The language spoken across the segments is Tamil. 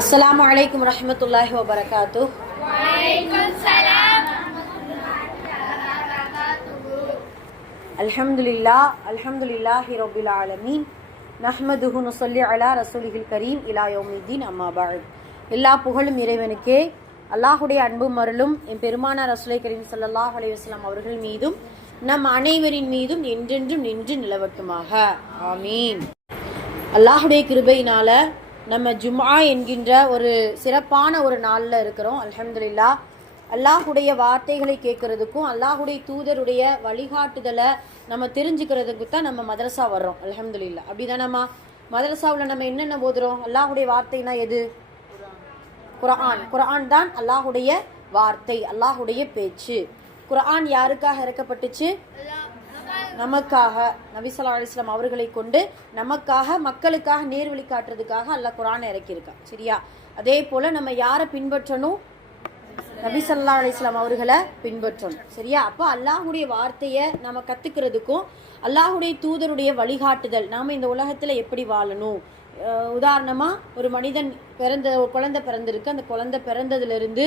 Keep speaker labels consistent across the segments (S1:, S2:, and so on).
S1: அஸ்லாம் வலைக்கம் ரஹமத்துல்லாஹி வபரகாத்து. அல்ஹம்துலில்லா அல்ஹம்துலில்லாஹி ரபில் ஆலமீன். நஹ்மதுஹு நுசல்லி அலா ரசூலிகில் கரீம் இலா யோமிதீன் அம்மா எல்லா புகழும் இறைவனுக்கே அல்லாஹுடைய அன்பும் மருளும் என் பெருமானார் ரசூலை கரீம் சல்லாஹ் அலைவாஸ்லாம் அவர்கள் மீதும் நம் அனைவரின் மீதும் என்றென்றும் நின்று நிலவட்டுமாக. ஆமீன். அல்லாஹுடைய கிருபையினால நம்ம ஜும்ஆ என்கின்ற ஒரு சிறப்பான ஒரு நாளில் இருக்கிறோம். அலமதுல்லா அல்லாஹுடைய வார்த்தைகளை கேட்கறதுக்கும் அல்லாஹுடைய தூதருடைய வழிகாட்டுதலை நம்ம தெரிஞ்சுக்கிறதுக்கு தான் நம்ம மதரசா வர்றோம். அல்ஹம்துலில்லா. அப்படிதானம்மா? மதரசாவில் நம்ம என்னென்ன போதுறோம் அல்லாஹுடைய வார்த்தைனா எது? குரான் குரான் தான் அல்லாஹுடைய வார்த்தை அல்லாஹுடைய பேச்சு. குரான் யாருக்காக இறக்கப்பட்டுச்சு? நமக்காக நபிசல்லா அலிஸ்லாம் அவர்களை கொண்டு நமக்காக மக்களுக்காக நேர்வழி காட்டுறதுக்காக அல்லாஹ் குரானை இறக்கியிருக்கான். சரியா? அதே போல நம்ம யாரை பின்பற்றணும்? நபிசல்லா அலிஸ்லாம் அவர்களை பின்பற்றணும். சரியா? அப்போ அல்லாஹுடைய வார்த்தையை நம்ம கத்துக்கிறதுக்கும் அல்லாஹுடைய தூதருடைய வழிகாட்டுதல் நாம இந்த உலகத்துல எப்படி வாழணும்? உதாரணமாக உதாரணமா ஒரு மனிதன் பிறந்த ஒரு குழந்தை பிறந்திருக்கு. அந்த குழந்தை பிறந்ததுலேருந்து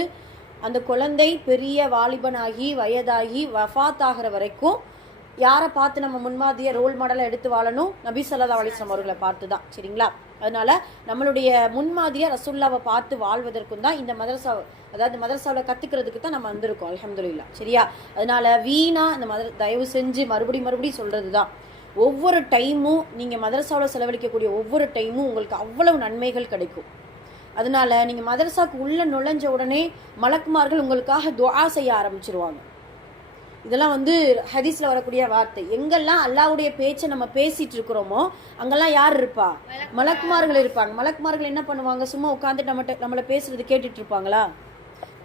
S1: அந்த குழந்தை பெரிய வாலிபனாகி வயதாகி வஃபாத் ஆகிற வரைக்கும் யாரை பார்த்து நம்ம முன்மாதிரியை ரோல் மாடலை எடுத்து வாழணும்? நபி சல்லா அலிஸ்லாம் அவர்களை பார்த்து தான் சரிங்களா? அதனால நம்மளுடைய முன்மாதிரியை ரசுல்லாவை பார்த்து வாழ்வதற்கும் தான் இந்த மதரசா அதாவது மதரசாவில் கத்துக்கிறதுக்கு தான் நம்ம வந்திருக்கோம் அலமதுல்லா சரியா? அதனால வீணா இந்த மதர் தயவு செஞ்சு மறுபடியும் மறுபடியும் சொல்றது தான் ஒவ்வொரு டைமும் நீங்கள் மதரசாவில் செலவழிக்கக்கூடிய ஒவ்வொரு டைமும் உங்களுக்கு அவ்வளவு நன்மைகள் கிடைக்கும். அதனால நீங்கள் மதரசாவுக்கு உள்ளே நுழைஞ்ச உடனே மலக்குமார்கள் உங்களுக்காக துவா செய்ய ஆரம்பிச்சிருவாங்க. இதெல்லாம் வந்து ஹதீஸ்ல வரக்கூடிய வார்த்தை. எங்கெல்லாம் அல்லாஹ்வுடைய பேச்சை நம்ம பேசிட்டு இருக்கிறோமோ அங்கெல்லாம் யார் இருப்பா? மலக்குமார்கள் இருப்பாங்க. மலக்குமார்கள் என்ன பண்ணுவாங்க? சும்மா உட்காந்துட்டு நம்மகிட்ட நம்மள பேசுறது கேட்டுட்டு இருப்பாங்களா?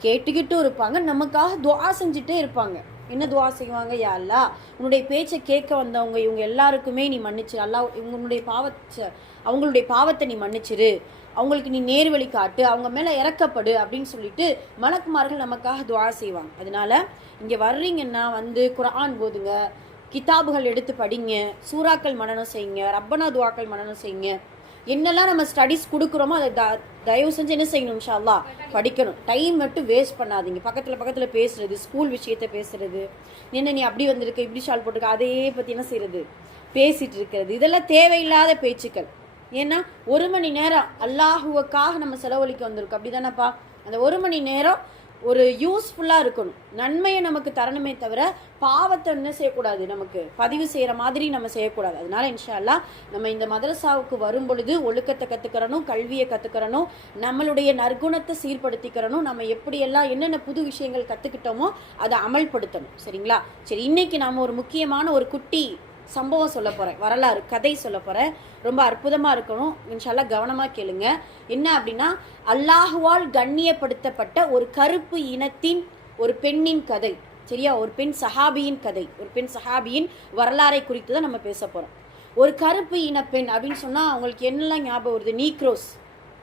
S1: கேட்டுக்கிட்டும் இருப்பாங்க. நமக்காக துஆ செஞ்சுட்டே இருப்பாங்க. என்ன துஆ செய்வாங்க? யா அல்லாஹ் உன்னுடைய பேச்சை கேட்க வந்தவங்க இவங்க எல்லாருக்குமே நீ மன்னிச்சிரு. அல்லாஹ் உன்னுடைய பாவத்தை அவங்களுடைய பாவத்தை நீ மன்னிச்சிரு. அவங்களுக்கு நீ நேர்வழி காட்டு அவங்க மேலே இறக்கப்படு அப்படின்னு சொல்லிட்டு மலக்குமார்கள் நமக்காக துவா செய்வாங்க. அதனால இங்கே வர்றீங்கன்னா வந்து குரான் போதுங்க கிதாபுகள் எடுத்து படிங்க சூறாக்கள் மனநம் செய்யுங்க ரப்பனா துவாக்கள் மனநம் செய்யுங்க. என்னெல்லாம் நம்ம ஸ்டடீஸ் கொடுக்குறோமோ அதை த- தயவு செஞ்சு என்ன செய்யணும் இன்ஷா படிக்கணும். டைம் மட்டும் வேஸ்ட் பண்ணாதீங்க. பக்கத்தில் பக்கத்தில் பேசுறது ஸ்கூல் விஷயத்த பேசுறது. என்ன நீ அப்படி வந்திருக்க இப்படி ஷால் போட்டிருக்க அதையே பற்றி என்ன செய்யறது? பேசிட்டு இருக்கிறது. இதெல்லாம் தேவையில்லாத பேச்சுக்கள். ஏன்னா ஒரு மணி நேரம் அல்லாஹுவுக்காக நம்ம செலவழிக்க வந்திருக்கோம். அப்படிதானப்பா? அந்த ஒரு மணி நேரம் ஒரு யூஸ்ஃபுல்லாக இருக்கணும். நன்மையை நமக்கு தரணுமே தவிர பாவத்தை என்ன செய்யக்கூடாது நமக்கு? பதிவு செய்கிற மாதிரி நம்ம செய்யக்கூடாது. அதனால இன்ஷால்லா நம்ம இந்த மதரசாவுக்கு வரும் பொழுது ஒழுக்கத்தை கற்றுக்கிறனும் கல்வியை கற்றுக்கிறனும் நம்மளுடைய நற்குணத்தை சீர்படுத்திக்கிறனும் நம்ம எப்படியெல்லாம் என்னென்ன புது விஷயங்கள் கற்றுக்கிட்டோமோ அதை அமல்படுத்தணும். சரிங்களா? சரி இன்னைக்கு நாம் ஒரு முக்கியமான ஒரு குட்டி சம்பவம் சொல்ல போகிறேன் வரலாறு கதை சொல்ல போகிறேன் ரொம்ப அற்புதமாக இருக்கணும். இன்ஷால்லா கவனமாக கேளுங்க. என்ன அப்படின்னா அல்லாஹுவால் கண்ணியப்படுத்தப்பட்ட ஒரு கருப்பு இனத்தின் ஒரு பெண்ணின் கதை. சரியா? ஒரு பெண் சஹாபியின் கதை. ஒரு பெண் சஹாபியின் வரலாறை குறித்து தான் நம்ம பேச போகிறோம் ஒரு கருப்பு இன பெண் அப்படின்னு சொன்னால் அவங்களுக்கு என்னெல்லாம் ஞாபகம் வருது? நீக்ரோஸ்.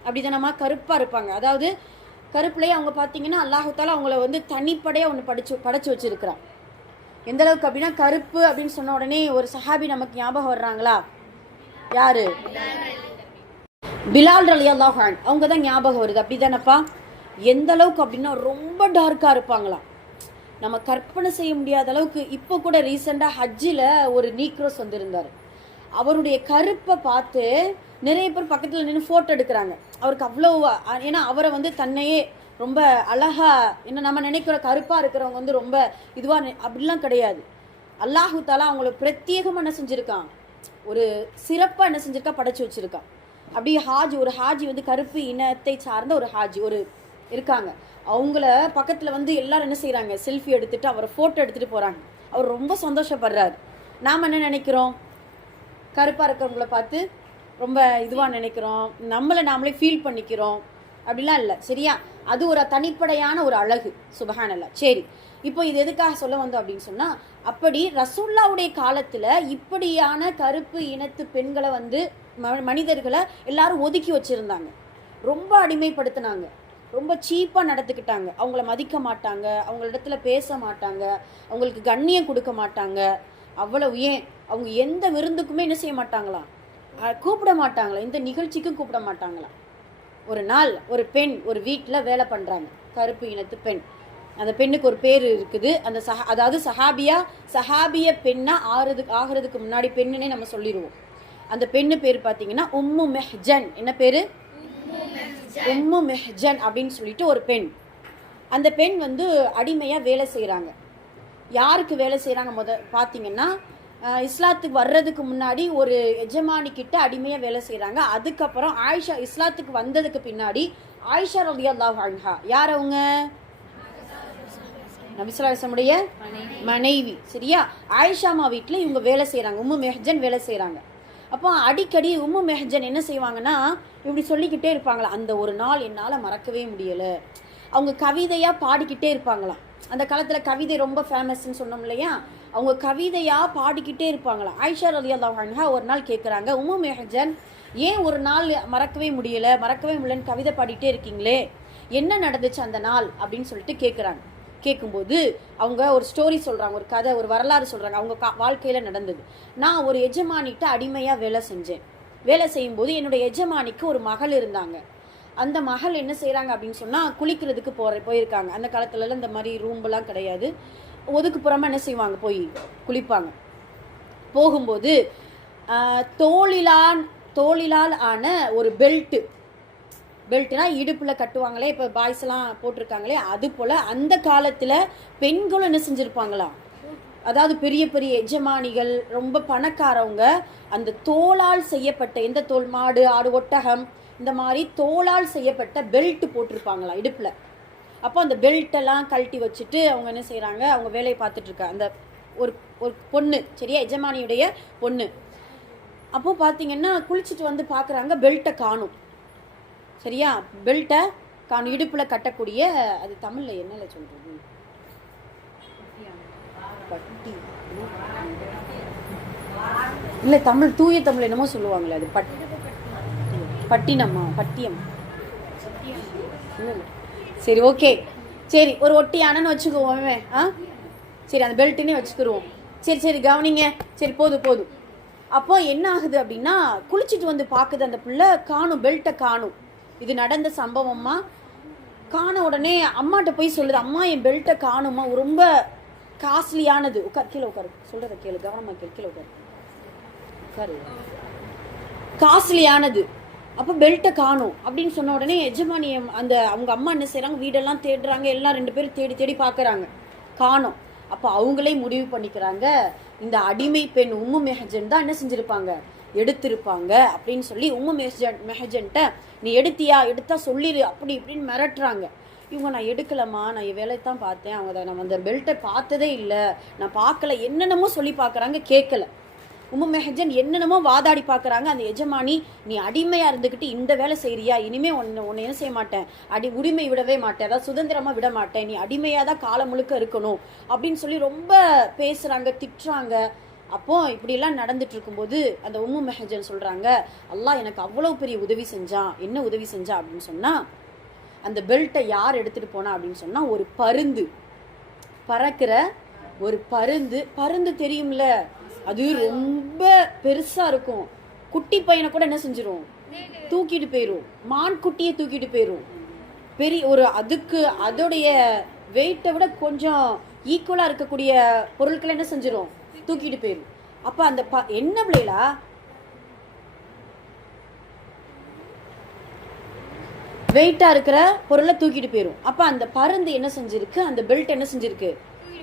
S1: அப்படிதானமா கருப்பாக இருப்பாங்க. அதாவது கருப்புலேயே அவங்க பார்த்தீங்கன்னா அல்லாஹால அவங்கள வந்து தனிப்படையாக ஒன்று படிச்சு படைச்சு வச்சிருக்கிறான். எந்த அளவுக்கு அப்படின்னா கருப்பு அப்படின்னு சொன்ன உடனே ஒரு சஹாபி நமக்கு ஞாபகம் வர்றாங்களா? யாரு? பிலால் அலி அல்லாஹான் அவங்க தான் ஞாபகம் வருது. அப்படிதானப்பா? எந்த அளவுக்கு அப்படின்னா ரொம்ப டார்க்காக இருப்பாங்களாம். நம்ம கற்பனை செய்ய முடியாத அளவுக்கு இப்போ கூட ரீசெண்டாக ஹஜ்ஜில் ஒரு நீக்ரோஸ் வந்திருந்தார். அவருடைய கருப்பை பார்த்து நிறைய பேர் பக்கத்தில் நின்று ஃபோட்டோ எடுக்கிறாங்க. அவருக்கு அவ்வளோ ஏன்னா அவரை வந்து தன்னையே ரொம்ப அழகா என்ன நம்ம நினைக்கிற கருப்பாக இருக்கிறவங்க வந்து ரொம்ப இதுவாக அப்படிலாம் கிடையாது. அல்லாஹு தாலா அவங்கள பிரத்யேகமாக என்ன செஞ்சுருக்கான்? ஒரு சிறப்பாக என்ன செஞ்சுருக்கா? படைச்சி வச்சிருக்கான். அப்படியே ஹாஜி ஒரு ஹாஜி வந்து கருப்பு இனத்தை சார்ந்த ஒரு ஹாஜி ஒரு இருக்காங்க. அவங்கள பக்கத்தில் வந்து எல்லாரும் என்ன செய்கிறாங்க செல்ஃபி எடுத்துட்டு அவரை ஃபோட்டோ எடுத்துகிட்டு போகிறாங்க அவர் ரொம்ப சந்தோஷப்படுறாரு. நாம் என்ன நினைக்கிறோம்? கருப்பாக இருக்கிறவங்கள பார்த்து ரொம்ப இதுவாக நினைக்கிறோம். நம்மளை நாமளே ஃபீல் பண்ணிக்கிறோம். அப்படிலாம் இல்லை. சரியா? அது ஒரு தனிப்படையான ஒரு அழகு. சுபஹானல்லா. சரி. இப்போ இது எதுக்காக சொல்ல வந்தோம் அப்படின்னு சொன்னால் அப்படி ரசூல்லாவுடைய காலத்தில் இப்படியான கருப்பு இனத்து பெண்களை வந்து ம- மனிதர்களை எல்லாரும் ஒதுக்கி வச்சுருந்தாங்க. ரொம்ப அடிமைப்படுத்தினாங்க. ரொம்ப சீப்பாக நடத்துக்கிட்டாங்க அவங்கள மதிக்க மாட்டாங்க. அவங்களிடத்துல பேச மாட்டாங்க. அவங்களுக்கு கண்ணியம் கொடுக்க மாட்டாங்க. அவ்வளவு ஏன்? அவங்க எந்த விருந்துக்குமே என்ன செய்ய மாட்டாங்களாம். கூப்பிட மாட்டாங்களா இந்த நிகழ்ச்சிக்கும் கூப்பிட மாட்டாங்களாம். ஒரு நாள் ஒரு பெண் ஒரு வீட்டில் வேலை பண்ணுறாங்க கருப்பு இனத்து பெண். அந்த பெண்ணுக்கு ஒரு பேர் இருக்குது. அந்த சஹா அதாவது சஹாபியா சஹாபிய பெண்ணா ஆறதுக்கு ஆகிறதுக்கு முன்னாடி பெண்ணுனே நம்ம சொல்லிடுவோம் அந்த பெண்ணு பேர் பார்த்தீங்கன்னா உம்மு மெஹ்ஜன். என்ன பேர்? உம்மு மெஹ்ஜன் அப்படின்னு சொல்லிட்டு ஒரு பெண். அந்த பெண் வந்து அடிமையாக வேலை செய்கிறாங்க யாருக்கு வேலை செய்கிறாங்க முத பார்த்தீங்கன்னா இஸ்லாத்துக்கு வர்றதுக்கு முன்னாடி ஒரு எஜமானிக்கிட்ட அடிமையாக வேலை செய்கிறாங்க அதுக்கப்புறம் ஆயிஷா இஸ்லாத்துக்கு வந்ததுக்கு பின்னாடி ஆயிஷா ரலி அல்லாஹ் அன்ஹா. யார் அவங்க? நபிசுல்லாசமுடைய மனைவி. சரியா? ஆயிஷாமா வீட்டில் இவங்க வேலை செய்கிறாங்க உம்மு மெஹஜன் வேலை செய்கிறாங்க அப்போ அடிக்கடி உம்மு மெஹஜன் என்ன செய்வாங்கன்னா இப்படி சொல்லிக்கிட்டே இருப்பாங்களா அந்த ஒரு நாள் என்னால் மறக்கவே முடியலை. அவங்க கவிதையாக பாடிக்கிட்டே இருப்பாங்களாம். அந்த காலத்தில் கவிதை ரொம்ப ஃபேமஸ்ன்னு சொன்னோம் இல்லையா? அவங்க கவிதையாக பாடிக்கிட்டே இருப்பாங்களா. ஆயிஷா ரலி அல்லாஹா ஒரு நாள் கேட்குறாங்க உமா மெஹஜன் ஏன் ஒரு நாள் மறக்கவே முடியலை? மறக்கவே முடியலன்னு கவிதை பாடிட்டே இருக்கீங்களே. என்ன நடந்துச்சு அந்த நாள்? அப்படின்னு சொல்லிட்டு கேட்குறாங்க கேட்கும்போது அவங்க ஒரு ஸ்டோரி சொல்கிறாங்க ஒரு கதை ஒரு வரலாறு சொல்கிறாங்க அவங்க கா வாழ்க்கையில் நடந்தது. நான் ஒரு எஜமானிட்ட அடிமையாக வேலை செஞ்சேன். வேலை செய்யும்போது என்னுடைய எஜமானிக்கு ஒரு மகள் இருந்தாங்க. அந்த மகள் என்ன செய்கிறாங்க அப்படின்னு சொன்னால் குளிக்கிறதுக்கு போகிற போயிருக்காங்க. அந்த காலத்துலலாம் இந்த மாதிரி ரூம்பெல்லாம் கிடையாது. ஒதுக்குப்புறமா என்ன செய்வாங்க? போய் குளிப்பாங்க. போகும்போது தோளிலான் தோளிலால் ஆன ஒரு பெல்ட்டு பெல்ட்னா இடுப்பில் கட்டுவாங்களே இப்போ பாய்ஸ்லாம் போட்டிருக்காங்களே அது போல் அந்த காலத்தில் பெண்களும் என்ன செஞ்சுருப்பாங்களாம்? அதாவது பெரிய பெரிய எஜமானிகள் ரொம்ப பணக்காரவங்க அந்த தோலால் செய்யப்பட்ட எந்த தோல் மாடு ஆடு ஒட்டகம் இந்த மாதிரி தோலால் செய்யப்பட்ட பெல்ட் போட்டிருப்பாங்களா இடுப்பில். அப்போ அந்த பெல்ட்டெல்லாம் கழட்டி வச்சுட்டு அவங்க என்ன செய்கிறாங்க அவங்க வேலையை பார்த்துட்டு இருக்காங்க அந்த ஒரு ஒரு பொண்ணு சரியா? எஜமானியுடைய பொண்ணு. அப்போ பார்த்தீங்கன்னா குளிச்சுட்டு வந்து பார்க்குறாங்க பெல்ட்டை காணும். சரியா? பெல்ட்டை காணும். இடுப்பில் கட்டக்கூடிய அது தமிழில் என்னல சொல்கிறது பட்டி. இல்லை தமிழ் தூய தமிழ் என்னமோ சொல்லுவாங்களே அது. பட் பட்டினம்மா பட்டியம். இல்ல, இல்ல. சரி ஓகே சரி ஒரு ஒட்டியானன்னு வச்சுக்குவோமே ஆ? சரி அந்த பெல்ட்டுன்னே வச்சுக்கிருவோம். சரி சரி கவனிங்க. சரி போதும் போதும் அப்போ என்ன ஆகுது அப்படின்னா குளிச்சுட்டு வந்து பார்க்குது அந்த பிள்ளை காணும் பெல்ட்டை காணும். இது நடந்த சம்பவம்மா. காண உடனே அம்மாட்ட போய் சொல்லுது அம்மா என் பெல்ட்டை காணுமா ரொம்ப காஸ்ட்லியானது உட்கார் கீழே உட்காரு சொல்கிறத கேளு. கவனமாக கேளு. கீழே உட்காரு உட்காரு காஸ்ட்லியானது அப்போ பெல்ட்டை காணும். அப்படின்னு சொன்ன உடனே எஜமானியம் அந்த அவங்க அம்மா என்ன செய்கிறாங்க வீடெல்லாம் தேடுறாங்க. எல்லாம் ரெண்டு பேரும் தேடி தேடி பார்க்குறாங்க காணும். அப்போ அவங்களே முடிவு பண்ணிக்கிறாங்க. இந்த அடிமை பெண் உம்மு மெஹஜன் தான் என்ன செஞ்சுருப்பாங்க? எடுத்திருப்பாங்க அப்படின்னு சொல்லி உம்மு மெஹஜன் மெஹஜன்ட்ட நீ எடுத்தியா? எடுத்தா சொல்லிடு அப்படி இப்படின்னு மிரட்டுறாங்க. இவங்க நான் எடுக்கலம்மா. நான் என் வேலையை தான் பார்த்தேன். அவங்க அதை நம்ம அந்த பெல்ட்டை பார்த்ததே இல்லை. நான் பார்க்கல. என்னென்னமோ சொல்லி பார்க்குறாங்க. கேட்கல. உம மெஹஜன் என்னென்னமோ வாதாடி பார்க்குறாங்க. அந்த எஜமானி நீ அடிமையாக இருந்துக்கிட்டு இந்த வேலை செய்கிறியா இனிமே ஒன்று ஒன்று என்ன செய்ய மாட்டேன்? அடி உரிமை விடவே மாட்டேன். அதாவது சுதந்திரமாக விட மாட்டேன். நீ அடிமையாக தான் காலம் முழுக்க இருக்கணும். அப்படின்னு சொல்லி ரொம்ப பேசுகிறாங்க திட்டுறாங்க. அப்போ இப்படியெல்லாம் நடந்துட்டு இருக்கும்போது அந்த உம்மு மெஹஜன் சொல்கிறாங்க அல்லாஹ் எனக்கு அவ்வளோ பெரிய உதவி செஞ்சான் என்ன உதவி செஞ்சா? அப்படின்னு சொன்னால் அந்த பெல்ட்டை யார் எடுத்துகிட்டு போனா அப்படின்னு சொன்னால் ஒரு பருந்து. பறக்கிற ஒரு பருந்து. பருந்து தெரியும்ல? அது ரொம்ப பெருசா இருக்கும். குட்டி பையனை கூட என்ன செஞ்சிரும்? தூக்கிட்டு போயிரும். மான் குட்டியை தூக்கிட்டு போயிரும். பெரிய ஒரு அதுக்கு அதோடைய வெயிட்டை விட கொஞ்சம் ஈக்குவலா இருக்கக்கூடிய பொருட்களை என்ன செஞ்சிடும் தூக்கிட்டு போயிரும். அப்ப அந்த ப என்ன பிள்ளைகளா? வெயிட்டா இருக்கிற பொருளை தூக்கிட்டு போயிரும். அப்ப அந்த பருந்து என்ன செஞ்சிருக்கு? அந்த பெல்ட் என்ன செஞ்சிருக்கு?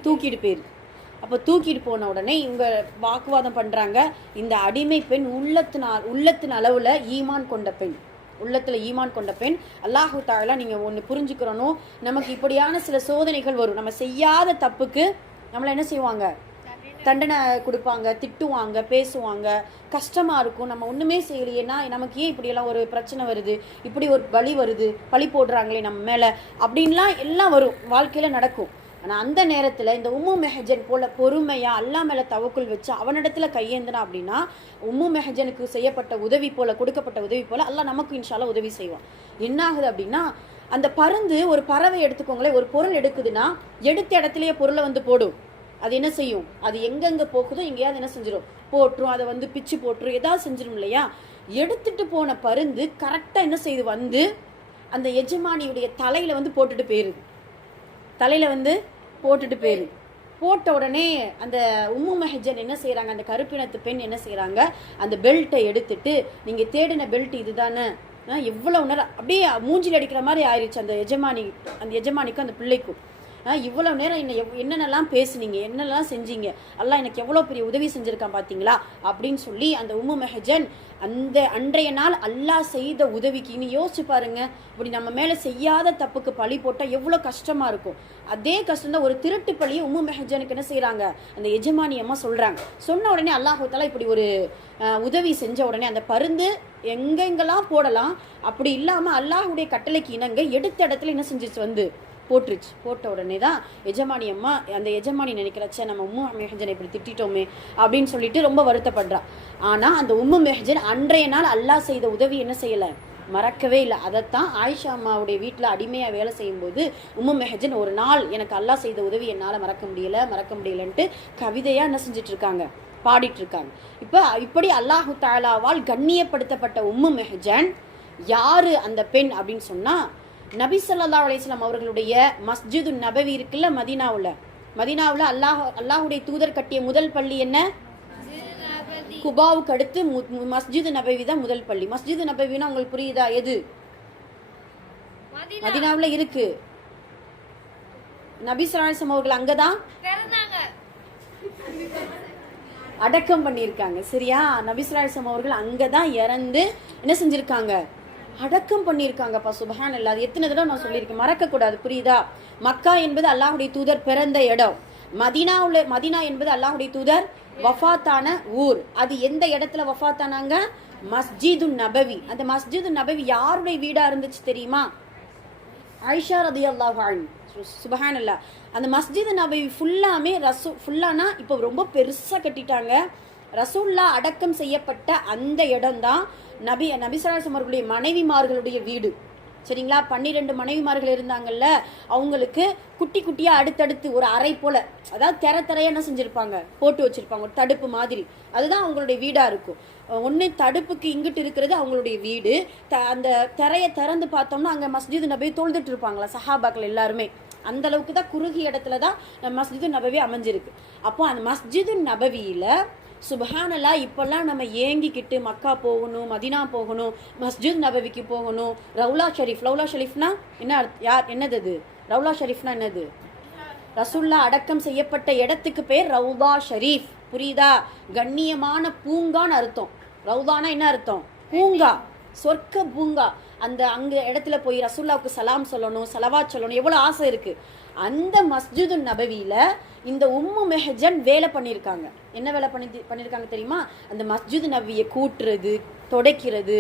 S1: தூக்கிட்டு போயிருக்கு. அப்போ தூக்கிட்டு போன உடனே இவங்க வாக்குவாதம் பண்ணுறாங்க இந்த அடிமை பெண் உள்ளத்தினால் உள்ளத்தின் அளவில் ஈமான் கொண்ட பெண். உள்ளத்தில் ஈமான் கொண்ட பெண். அல்லாஹு தாலா நீங்கள் ஒன்று புரிஞ்சுக்கிறணும். நமக்கு இப்படியான சில சோதனைகள் வரும். நம்ம செய்யாத தப்புக்கு நம்மளை என்ன செய்வாங்க? தண்டனை கொடுப்பாங்க திட்டுவாங்க பேசுவாங்க. கஷ்டமாக இருக்கும். நம்ம ஒன்றுமே செய்யலையேன்னா நமக்கு ஏன் இப்படியெல்லாம் ஒரு பிரச்சனை வருது? இப்படி ஒரு வழி வருது? பழி போடுறாங்களே நம்ம மேலே. அப்படின்லாம் எல்லாம் வரும். வாழ்க்கையில் நடக்கும். ஆனால் அந்த நேரத்தில் இந்த உம்மு மெஹஜன் போல பொறுமையாக அல்லா மேலே தவக்குள் வச்சு அவனிடத்தில் கையேந்தினா அப்படின்னா உம்மு மெஹஜனுக்கு செய்யப்பட்ட உதவி போல் கொடுக்கப்பட்ட உதவி போல் அல்லா நமக்கு இன்ஷாலாக உதவி செய்வான். என்ன ஆகுது அப்படின்னா அந்த பருந்து ஒரு பறவை எடுத்துக்கோங்களேன் ஒரு பொருள் எடுக்குதுன்னா எடுத்த இடத்துலையே பொருளை வந்து போடும். அது என்ன செய்யும்? அது எங்கெங்கே போகுதோ எங்கேயாவது என்ன செஞ்சிடும் போட்டுரும் அதை வந்து பிச்சு போட்டுரும் ஏதாவது செஞ்சிடும் இல்லையா? எடுத்துட்டு போன பருந்து கரெக்டாக என்ன செய்யுது வந்து அந்த எஜமானியுடைய தலையில் வந்து போட்டுட்டு போயிருது. தலையில் வந்து போட்டுட்டு போயிரு. போட்ட உடனே அந்த உம்மு மெஹஜன் என்ன செய்கிறாங்க அந்த கருப்பினத்து பெண் என்ன செய்கிறாங்க அந்த பெல்ட்டை எடுத்துட்டு நீங்கள் தேடின பெல்ட் இதுதானே? ஆ, நேரம் அப்படியே மூஞ்சில் அடிக்கிற மாதிரி ஆயிடுச்சு அந்த எஜமானி அந்த எஜமானிக்கும் அந்த பிள்ளைக்கும். ஆ, இவ்வளோ நேரம் என்ன எவ்- என்னென்னலாம் பேசுனீங்க? என்னெல்லாம் செஞ்சீங்க? அல்லாஹ் எனக்கு எவ்வளோ பெரிய உதவி செஞ்சுருக்கான் பார்த்தீங்களா அப்படின்னு சொல்லி அந்த உம்மு மெஹஜன் அந்த அன்றைய நாள் அல்லாஹ் செய்த உதவிக்கு இனி யோசிச்சு பாருங்க. இப்படி நம்ம மேலே செய்யாத தப்புக்கு பழி போட்டால் எவ்வளோ கஷ்டமாக இருக்கும். அதே கஷ்டம் தான் ஒரு திருட்டு பழியை உம்மு மெஹஜனுக்கு என்ன செய்கிறாங்க அந்த எஜமானியம்மா சொல்கிறாங்க சொன்ன உடனே அல்லாஹு இப்படி ஒரு உதவி செஞ்ச உடனே அந்த பருந்து எங்கெங்கெல்லாம் போடலாம் அப்படி இல்லாமல் அல்லாஹ்வுடைய கட்டளைக்கு இணங்க எடுத்த இடத்துல என்ன செஞ்சிச்சு வந்து போட்டுருச்சு. போட்ட உடனே தான் எஜமானி அம்மா அந்த எஜமானி நினைக்கிறச்ச நம்ம உம்மு மெஹஜனை இப்படி திட்டிட்டோமே அப்படின்னு சொல்லிட்டு ரொம்ப வருத்தப்படுறா. ஆனா அந்த உம்மு மெஹஜன் அன்றைய நாள் அல்லாஹ் செய்த உதவி என்ன செய்யலை? மறக்கவே இல்லை. அதைத்தான் ஆயிஷா அம்மாவுடைய வீட்டில் அடிமையாக வேலை செய்யும்போது உம்மு மெஹஜன் ஒரு நாள் எனக்கு அல்லாஹ் செய்த உதவி என்னால் மறக்க முடியலை மறக்க முடியலன்ட்டு கவிதையாக என்ன செஞ்சுட்டு இருக்காங்க பாடிட்டு இருக்காங்க இப்போ இப்படி அல்லாஹு தாலாவால் கண்ணியப்படுத்தப்பட்ட உம்மு மெஹஜன் யாரு அந்த பெண் அப்படின்னு சொன்னா நபி ஸல்லல்லாஹு அலைஹி வஸல்லம் அவர்களுடைய மஸ்ஜிது நபவி இருக்குல்ல மதீனாவுல. மதீனாவுல அல்லாஹ் அல்லாஹ்வுடைய தூதர் கட்டிய முதல் பள்ளி என்ன? குபாவுக்கு அடுத்து மஸ்ஜிது நபவி தான் முதல் பள்ளி. மஸ்ஜிது நபவினா உங்களுக்கு புரியுதா? எது? மதீனாவுல இருக்கு. நபி வஸல்லம் அவர்கள் அங்கதான் அடக்கம் பண்ணியிருக்காங்க. சரியா? நபிசுராசம் அவர்கள் அங்கதான் இறந்து என்ன செஞ்சிருக்காங்க? அடக்கம் பண்ணியிருக்காங்கப்பா சுபஹான் அல்லா அது எத்தனை தடவை நான் சொல்லியிருக்கேன். மறக்கக்கூடாது. புரியுதா? மக்கா என்பது அல்லாஹுடைய தூதர் பிறந்த இடம். மதினாவுல மதினா என்பது அல்லாஹுடைய தூதர் வஃபாத்தான ஊர். அது எந்த இடத்துல வஃபாத்தானாங்க? மஸ்ஜிது நபவி. அந்த மஸ்ஜிது நபவி யாருடைய வீடா இருந்துச்சு தெரியுமா? ஐஷா ரதி அல்லாஹ் சுபஹானல்லா. அந்த மஸ்ஜித் நபவி ஃபுல்லாமே ரசு ஃபுல்லானா இப்போ ரொம்ப பெருசாக கட்டிட்டாங்க. ரசூல்லா அடக்கம் செய்யப்பட்ட அந்த இடம்தான் நபி நபிசராசம் அவர்களுடைய மனைவிமார்களுடைய வீடு. சரிங்களா? பன்னிரெண்டு மனைவிமார்கள் இருந்தாங்கல்ல அவங்களுக்கு குட்டி குட்டியா அடுத்தடுத்து ஒரு அறை போல அதாவது தெர தெரையா என்ன செஞ்சிருப்பாங்க? போட்டு வச்சிருப்பாங்க ஒரு தடுப்பு மாதிரி. அதுதான் அவங்களுடைய வீடா இருக்கும். ஒன்று தடுப்புக்கு இங்கிட்டு இருக்கிறது அவங்களுடைய வீடு. த அந்த திரையை திறந்து பார்த்தோம்னா அங்கே மஸ்ஜித் நபி தொழுதுட்டு இருப்பாங்களா சஹாபாக்கள் எல்லாருமே. அந்த அளவுக்கு தான் குறுகிய இடத்துல தான் மஸ்ஜிது நபவி அமைஞ்சிருக்கு. அப்போ அந்த மஸ்ஜிது நபவியில சுபஹானல்லா இப்பெல்லாம் நம்ம ஏங்கிக்கிட்டு மக்கா போகணும் மதினா போகணும் மஸ்ஜித் நபவிக்கு போகணும். ரவுலா ஷரீஃப் ரவுலா ஷரீஃப்னா என்ன யார் என்னது அது? ரவுலா ஷரீஃப்னா என்னது? ரசுல்லா அடக்கம் செய்யப்பட்ட இடத்துக்கு பேர் ரவுதா ஷரீஃப். புரியுதா? கண்ணியமான பூங்கான்னு அர்த்தம். ரவுதானா என்ன அர்த்தம்? பூங்கா. சொர்க்க பூங்கா. அந்த அங்கே இடத்துல போய் ரசுல்லாவுக்கு சலாம் சொல்லணும் சலவா சொல்லணும். எவ்வளோ ஆசை இருக்குது அந்த மஸ்ஜிது நபவியில் இந்த உம்மு மெஹஜன் வேலை பண்ணியிருக்காங்க. என்ன வேலை பண்ணி பண்ணியிருக்காங்க தெரியுமா? அந்த மஸ்ஜிது நபியை கூட்டுறது துடைக்கிறது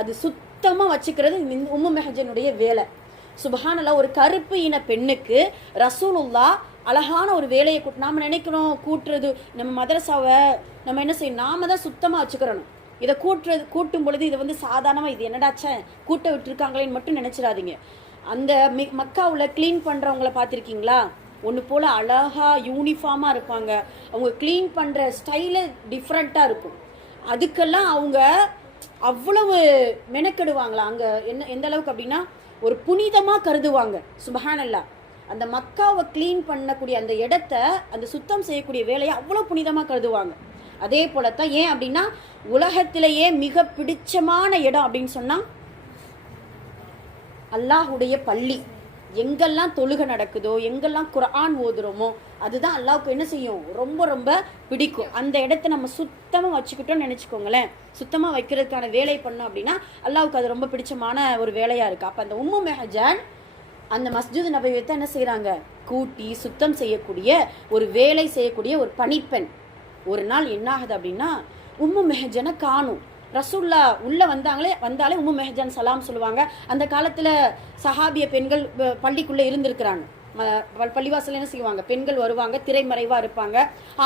S1: அது சுத்தமாக வச்சுக்கிறது இந்த உம்மு மெஹஜனுடைய வேலை. சுபஹானல்லா ஒரு கருப்பு இன பெண்ணுக்கு ரசூலுல்லா அழகான ஒரு வேலையை கூட்டு நாம் நினைக்கிறோம் கூட்டுறது நம்ம மதரசாவை நம்ம என்ன செய்யணும்? நாம தான் சுத்தமாக வச்சுக்கிறணும். இதை கூட்டுறது கூட்டும் பொழுது இதை வந்து சாதாரணமாக இது என்னடாச்சே கூட்ட விட்டுருக்காங்களேன்னு மட்டும் நினச்சிடாதீங்க. அந்த மக்காவில் மக்காவுல க்ளீன் பண்ணுறவங்கள பார்த்துருக்கீங்களா? ஒன்று போல் அழகா யூனிஃபார்மாக இருப்பாங்க. அவங்க க்ளீன் பண்ணுற ஸ்டைலே டிஃப்ரெண்ட்டாக இருக்கும். அதுக்கெல்லாம் அவங்க அவ்வளவு மெனக்கெடுவாங்களா? அங்கே என்ன எந்த அளவுக்கு அப்படின்னா ஒரு புனிதமாக கருதுவாங்க. சுபஹானல்லா. அந்த மக்காவை க்ளீன் பண்ணக்கூடிய அந்த இடத்த அந்த சுத்தம் செய்யக்கூடிய வேலையை அவ்வளோ புனிதமாக கருதுவாங்க. அதே போலத்தான் ஏன் அப்படின்னா உலகத்திலேயே மிக பிடிச்சமான இடம் அப்படின்னு சொன்னால் அல்லாஹுடைய பள்ளி. எங்கெல்லாம் தொழுகை நடக்குதோ எங்கெல்லாம் குரான் ஓதுறோமோ அதுதான் அல்லாவுக்கு என்ன செய்யும்? ரொம்ப ரொம்ப பிடிக்கும். அந்த இடத்த நம்ம சுத்தமாக வச்சுக்கிட்டோம்னு நினச்சிக்கோங்களேன். சுத்தமாக வைக்கிறதுக்கான வேலை பண்ணோம் அப்படின்னா அல்லாவுக்கு அது ரொம்ப பிடிச்சமான ஒரு வேலையாக இருக்குது அப்போ அந்த உம்மு மெஹஜான் அந்த மஸ்ஜித் தான் என்ன செய்கிறாங்க கூட்டி சுத்தம் செய்யக்கூடிய ஒரு வேலை செய்யக்கூடிய ஒரு பணிப்பெண். ஒரு நாள் என்ன ஆகுது அப்படின்னா உம்மு மெஹஜனை காணும். ரசூல்லா உள்ளே வந்தாங்களே வந்தாலே உம்மு மெஹஜான் சலாம் சொல்லுவாங்க. அந்த காலத்தில் சஹாபிய பெண்கள் பள்ளிக்குள்ளே இருந்திருக்கிறாங்க. பள்ளிவாசல் என்ன செய்வாங்க? பெண்கள் வருவாங்க திரைமறைவாக இருப்பாங்க.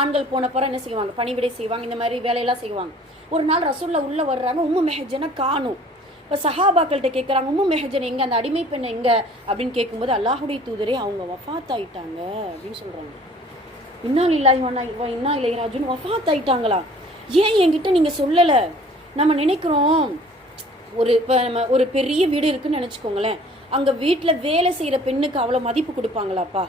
S1: ஆண்கள் போன பிறகு என்ன செய்வாங்க? பணிவிடை செய்வாங்க இந்த மாதிரி வேலையெல்லாம் செய்வாங்க. ஒரு நாள் ரசூல்லா உள்ளே வர்றாங்க உம்மு மெஹஜனை காணும். இப்போ சஹாபாக்கள்கிட்ட கேட்குறாங்க உம்மு மெஹஜன் எங்கே அந்த அடிமை பெண் எங்கே? அப்படின்னு கேட்கும்போது அல்லாஹுடைய தூதரே அவங்க வஃபாத் ஆயிட்டாங்க அப்படின்னு சொல்கிறாங்க இன்னால் இல்லாஹி இன்னா இளையராஜுன்னு வஃபாத் ஆயிட்டாங்களா ஏன் என்கிட்ட நீங்கள் சொல்லலை? நம்ம நினைக்கிறோம் ஒரு இப்போ நம்ம ஒரு பெரிய வீடு இருக்குன்னு நினச்சிக்கோங்களேன். அங்கே வீட்டில் வேலை செய்கிற பெண்ணுக்கு அவ்வளோ மதிப்பு கொடுப்பாங்களாப்பா?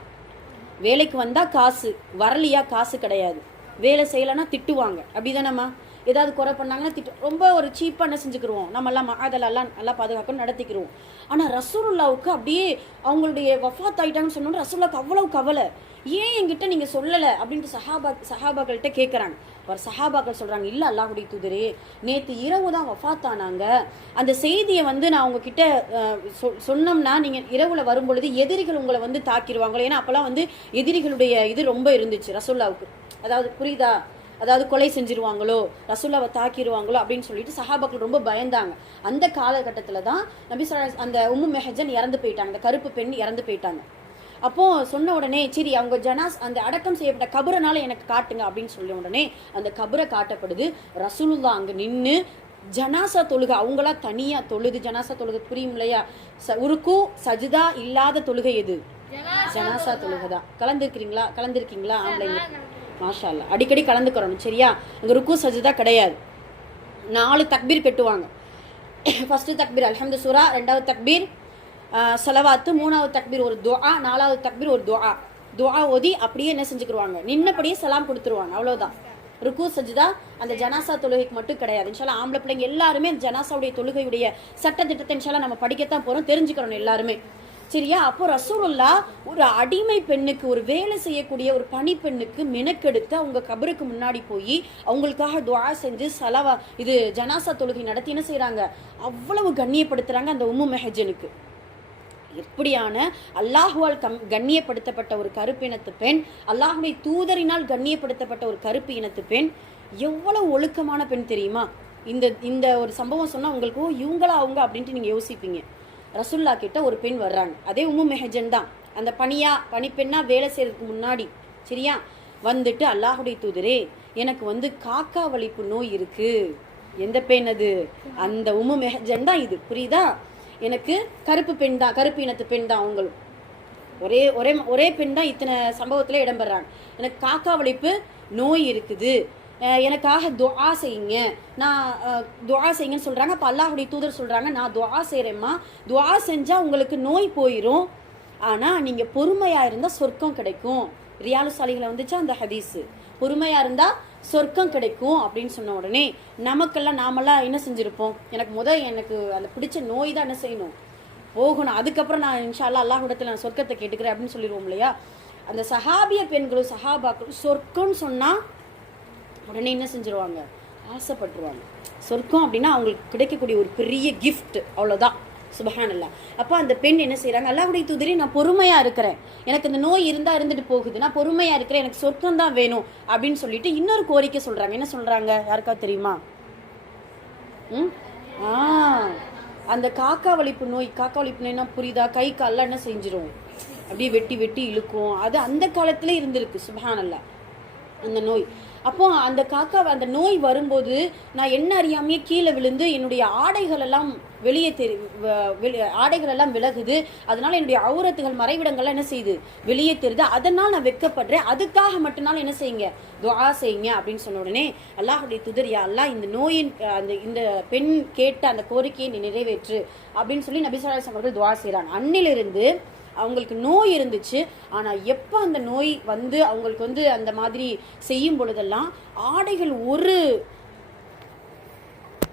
S1: வேலைக்கு வந்தால் காசு வரலையா? காசு கிடையாது. வேலை செய்யலைன்னா திட்டுவாங்க. அப்படிதானம்மா? ஏதாவது குறை பண்ணாங்கன்னா திட்டு. ரொம்ப ஒரு சீப்பாக என்ன செஞ்சுக்கிருவோம் நம்ம எல்லாம் அதெல்லாம் நல்லா பாதுகாக்கணும் நடத்திக்கிருவோம். ஆனால் ரசூலுல்லாவுக்கு அப்படியே அவங்களுடைய வஃபாத் ஆகிட்டாங்கன்னு சொன்னோன்னு ரசூல்லாவுக்கு அவ்வளவு கவலை. ஏன் என்கிட்ட நீங்கள் சொல்லலை? அப்படின்ட்டு சஹாபா சஹாபாக்கள்கிட்ட கேட்குறாங்க அவர் சஹாபாக்கள் சொல்கிறாங்க இல்லை அல்லாஹுடைய தூதரே நேற்று இரவு தான் வஃபாத் ஆனாங்க. அந்த செய்தியை வந்து நான் உங்ககிட்ட சொ- சொன்னோம்னா நீங்கள் இரவில் வரும்பொழுது எதிரிகள் உங்களை வந்து தாக்கிடுவாங்களோ ஏன்னா அப்போல்லாம் வந்து எதிரிகளுடைய இது ரொம்ப இருந்துச்சு ரசூல்லாவுக்கு அதாவது புரியுதா? அதாவது கொலை செஞ்சிருவாங்களோ ரசூல்லாவை தாக்கிடுவாங்களோ அப்படின்னு சொல்லிட்டு சஹாபாக்கள் ரொம்ப பயந்தாங்க. அந்த காலகட்டத்தில் தான் நபி அலைஹி- அந்த உம்மு மெஹஜன் இறந்து போயிட்டாங்க. அந்த கருப்பு பெண் இறந்து போயிட்டாங்க. அப்போ சொன்ன உடனே சரி அவங்க ஜனாஸ் அந்த அடக்கம் செய்யப்பட்ட கபரனால எனக்கு காட்டுங்க அப்படின்னு சொல்ல உடனே அந்த கபரை காட்டப்படுது. ரசூலுல்லா அங்க நின்று ஜனாசா தொழுகை அவங்களா தனியா தொழுது ஜனாசா தொழுகை புரியும் இல்லையா? ச- உருக்கு சஜிதா இல்லாத தொழுகை எது? ஜனாசா தொழுகை. தான் கலந்துருக்கிறீங்களா? கலந்துருக்கீங்களா? ஆம்பளைங்க மாஷால்லா அடிக்கடி கலந்துக்கிறணும் சரியா? அங்கே ருக்கு சஜிதா கிடையாது. நாலு தக்பீர் கட்டுவாங்க ஃபஸ்ட்டு தக்பீர் அலமது சூரா. ரெண்டாவது தக்பீர் செலவாத்து. மூணாவது தக்பீர் ஒரு துவா நாலாவது தக்பீர் ஒரு துவா துவா ஓதி அப்படியே என்ன செஞ்சுக்கிருவாங்க? நின்னபடியே சலாம் கொடுத்துருவாங்க அவ்வளோதான் ருக்கு சஜிதா அந்த ஜனாசா தொழுகைக்கு மட்டும் கிடையாது. இன்ஷாலா ஆம்பளை பிள்ளைங்க எல்லாருமே அந்த ஜனாசாவுடைய தொழுகையுடைய சட்டத்திட்டத்தை திட்டத்தை நம்ம படிக்கத்தான் போகிறோம் தெரிஞ்சுக்கிறோம் எல்லாருமே. சரியா? அப்போ ரசூலுல்லா ஒரு அடிமை பெண்ணுக்கு ஒரு வேலை செய்யக்கூடிய ஒரு பணி பெண்ணுக்கு மெனக்கெடுத்து அவங்க கபருக்கு முன்னாடி போய் அவங்களுக்காக துவா செஞ்சு சலவா இது ஜனாசா தொழுகை நடத்தி என்ன செய்கிறாங்க அவ்வளவு கண்ணியப்படுத்துறாங்க அந்த உம்மு மெஹஜனுக்கு. எப்படியான அல்லாஹுவால் கம் கண்ணியப்படுத்தப்பட்ட ஒரு கருப்பு இனத்து பெண் அல்லாஹுவை தூதரினால் கண்ணியப்படுத்தப்பட்ட ஒரு கருப்பு இனத்து பெண் எவ்வளவு ஒழுக்கமான பெண் தெரியுமா? இந்த இந்த ஒரு சம்பவம் சொன்னால் உங்களுக்கு "ஓ, இவங்களா அவங்க? அப்படின்ட்டு நீங்கள் யோசிப்பீங்க. ரசுல்லா கிட்ட ஒரு பெண் வர்றாங்க. அதே உம்மு மெஹஜன் தான். அந்த பணியா பணிப்பெண்ணா வேலை செய்யறதுக்கு முன்னாடி சரியா? வந்துட்டு அல்லாஹுடைய தூதரே எனக்கு வந்து காக்கா வலிப்பு நோய் இருக்கு. எந்த பெண் அது? அந்த உம்மு மெஹஜன் தான் இது. புரியுதா? எனக்கு கருப்பு பெண் தான் கருப்பு இனத்து பெண் தான் அவங்களும். ஒரே ஒரே ஒரே பெண் தான் இத்தனை சம்பவத்தில் இடம்பெறாங்க. எனக்கு காக்கா வலிப்பு நோய் இருக்குது. எனக்காக துவா செய்யுங்க. நான் துவா செய்யுங்கன்னு சொல்கிறாங்க அப்போ அல்லாஹுடைய தூதர் சொல்கிறாங்க நான் துவா செய்கிறேம்மா துவா செஞ்சால் உங்களுக்கு நோய் போயிடும் ஆனால் நீங்கள் பொறுமையாக இருந்தால் சொர்க்கம் கிடைக்கும். ரியாலு வந்துச்சு அந்த ஹதீஸு? பொறுமையாக இருந்தால் சொர்க்கம் கிடைக்கும் அப்படின்னு சொன்ன உடனே நமக்கெல்லாம் நாமெல்லாம் என்ன செஞ்சுருப்போம்? எனக்கு முதல் எனக்கு அந்த பிடிச்ச நோய் தான் என்ன செய்யணும்? போகணும். அதுக்கப்புறம் நான் இன்ஷால்லா அல்லாஹ்விடத்தில் நான் சொர்க்கத்தை கேட்டுக்கிறேன் அப்படின்னு சொல்லிடுவோம் இல்லையா? அந்த சஹாபிய பெண்களும் சஹாபாக்களும் சொர்க்கம்னு சொன்னால் உடனே என்ன செஞ்சிருவாங்க? ஆசைப்பட்டுருவாங்க. சொர்க்கம் அப்படின்னா அவங்களுக்கு கிடைக்கக்கூடிய ஒரு பெரிய கிஃப்ட் அவ்வளோதான் சுபஹான் அல்லா அப்போ அந்த பெண் என்ன செய்கிறாங்க அல்லாவுடைய தூதரே நான் பொறுமையாக இருக்கிறேன். எனக்கு இந்த நோய் இருந்தால் இருந்துட்டு போகுது. நான் பொறுமையாக இருக்கிறேன். எனக்கு சொர்க்கம் தான் வேணும். அப்படின்னு சொல்லிட்டு இன்னொரு கோரிக்கை சொல்கிறாங்க என்ன சொல்கிறாங்க யாருக்காவது தெரியுமா? ம்? ஆ. அந்த காக்கா வலிப்பு நோய் காக்கா வலிப்பு நோய்னா புரியுதா? கை கால்லாம் என்ன செஞ்சிடும் அப்படியே வெட்டி வெட்டி இழுக்கும். அது அந்த காலத்துல இருந்திருக்கு. சுபஹானல்லா. அந்த நோய். அப்போ அந்த காக்கா அந்த நோய் வரும்போது நான் என்ன அறியாமையே கீழே விழுந்து என்னுடைய ஆடைகள் எல்லாம் வெளியே தெரி வ- ஆடைகள் எல்லாம் விலகுது. அதனால என்னுடைய அவுரத்துகள் மறைவிடங்கள்லாம் என்ன செய்யுது? வெளியே தெரியுது. அதனால் நான் வெட்கப்படுறேன். அதுக்காக மட்டும்னாலும் என்ன செய்யுங்க? துவா செய்யுங்க அப்படின்னு சொன்ன உடனே அல்லாஹுடைய துதரியா அல்லா இந்த நோயின் அந்த இந்த பெண் கேட்ட அந்த கோரிக்கையை நீ நிறைவேற்று. அப்படின்னு சொல்லி நபிசராசம் அவர்கள் துவா செய்கிறான் அன்னிலிருந்து அவங்களுக்கு நோய் இருந்துச்சு. ஆனால் எப்போ அந்த நோய் வந்து அவங்களுக்கு வந்து அந்த மாதிரி செய்யும் பொழுதெல்லாம் ஆடைகள் ஒரு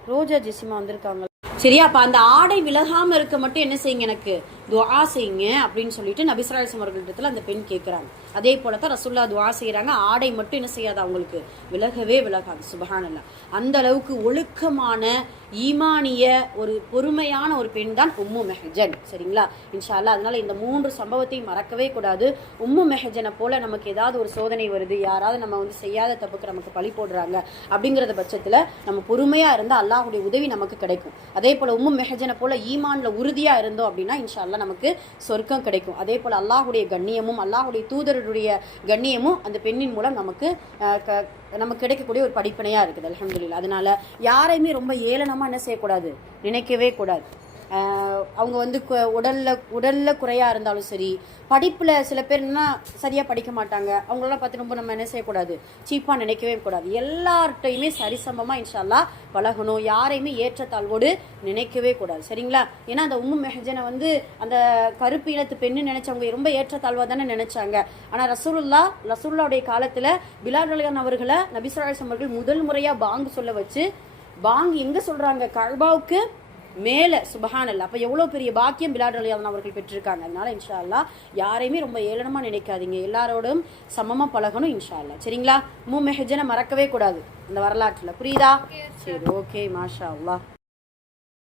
S1: ரோஜா ஜெசிமா வந்திருக்காங்க. சரியா? அப்போ அந்த ஆடை விலகாமல் இருக்க மட்டும் என்ன செய்யுங்க எனக்கு? துவா செய்யுங்க அப்படின்னு சொல்லிட்டு நபிஸ்ராயசம் அவர்களிடத்தில் அந்த பெண் கேட்குறாங்க அதே போல தான் ரசுல்லா துவா செய்கிறாங்க ஆடை மட்டும் என்ன செய்யாது? அவங்களுக்கு விலகவே விலகாது. சுபஹானல்லா. அந்த அளவுக்கு ஒழுக்கமான ஈமானிய ஒரு பொறுமையான ஒரு பெண் தான் உம்மு மெஹஜன். சரிங்களா? இன்ஷா அதனால இந்த மூன்று சம்பவத்தையும் மறக்கவே கூடாது. உம்மு மெஹஜனை போல நமக்கு ஏதாவது ஒரு சோதனை வருது. யாராவது நம்ம வந்து செய்யாத தப்புக்கு நமக்கு பழி போடுறாங்க அப்படிங்கிறத பட்சத்தில் நம்ம பொறுமையாக இருந்தால் அல்லாஹ்வுடைய உதவி நமக்கு கிடைக்கும். அதே போல உம்மு மெஹஜனை போல ஈமான்ல உறுதியாக இருந்தோம் அப்படின்னா இன்ஷா நமக்கு சொர்க்கம் கிடைக்கும். அதே போல அல்லாஹுடைய கண்ணியமும் அல்லாஹ்வுடைய தூதருடைய கண்ணியமும் அந்த பெண்ணின் மூலம் நமக்கு நமக்கு கிடைக்கக்கூடிய ஒரு படிப்பினையா இருக்குது அலமதுல்லா அதனால யாரையுமே ரொம்ப ஏளனமாக என்ன செய்யக்கூடாது? நினைக்கவே கூடாது. ஆஹ் அவங்க வந்து கு- உடல்ல உடல்ல குறையா இருந்தாலும் சரி படிப்புல சில பேர் என்ன சரியா படிக்க மாட்டாங்க. அவங்களெல்லாம் பார்த்து ரொம்ப நம்ம என்ன செய்யக்கூடாது? சீப்பா நினைக்கவே கூடாது. எல்லார்ட்டையுமே சரிசமமா இன்ஷால்லா பழகணும் யாரையுமே ஏற்றத்தாழ்வோடு நினைக்கவே கூடாது. சரிங்களா? ஏன்னா அந்த உம்மு மெஹஜனை வந்து அந்த கருப்பு இனத்து பெண்ணு நினைச்சவங்க ரொம்ப ஏற்றத்தாழ்வா தானே நினைச்சாங்க. ஆனா ரசூலுல்லா ரசூல்லாவுடைய காலத்துல பிலால் ரலியான் அவர்களை நபிசுராசம் அவர்கள் முதல் முறையா பாங்கு சொல்ல வச்சு பாங் எங்க சொல்றாங்க? கல்பாவுக்கு மேல சுபஹானல்ல. அப்ப எவ்வளவு பெரிய பாக்கியம் பிலால் ரலியான் அவர்கள் பெற்றிருக்காங்க. அதனால இன்ஷா அல்லாஹ் யாரையுமே ரொம்ப ஏளனமா நினைக்காதீங்க. எல்லாரோடும் சமமா பழகணும் இன்ஷா அல்லாஹ் சரிங்களா? மூ மெஹஜனை மறக்கவே கூடாது. இந்த வரலாற்றுல. புரியுதா? சரி ஓகே மாஷா அல்லாஹ்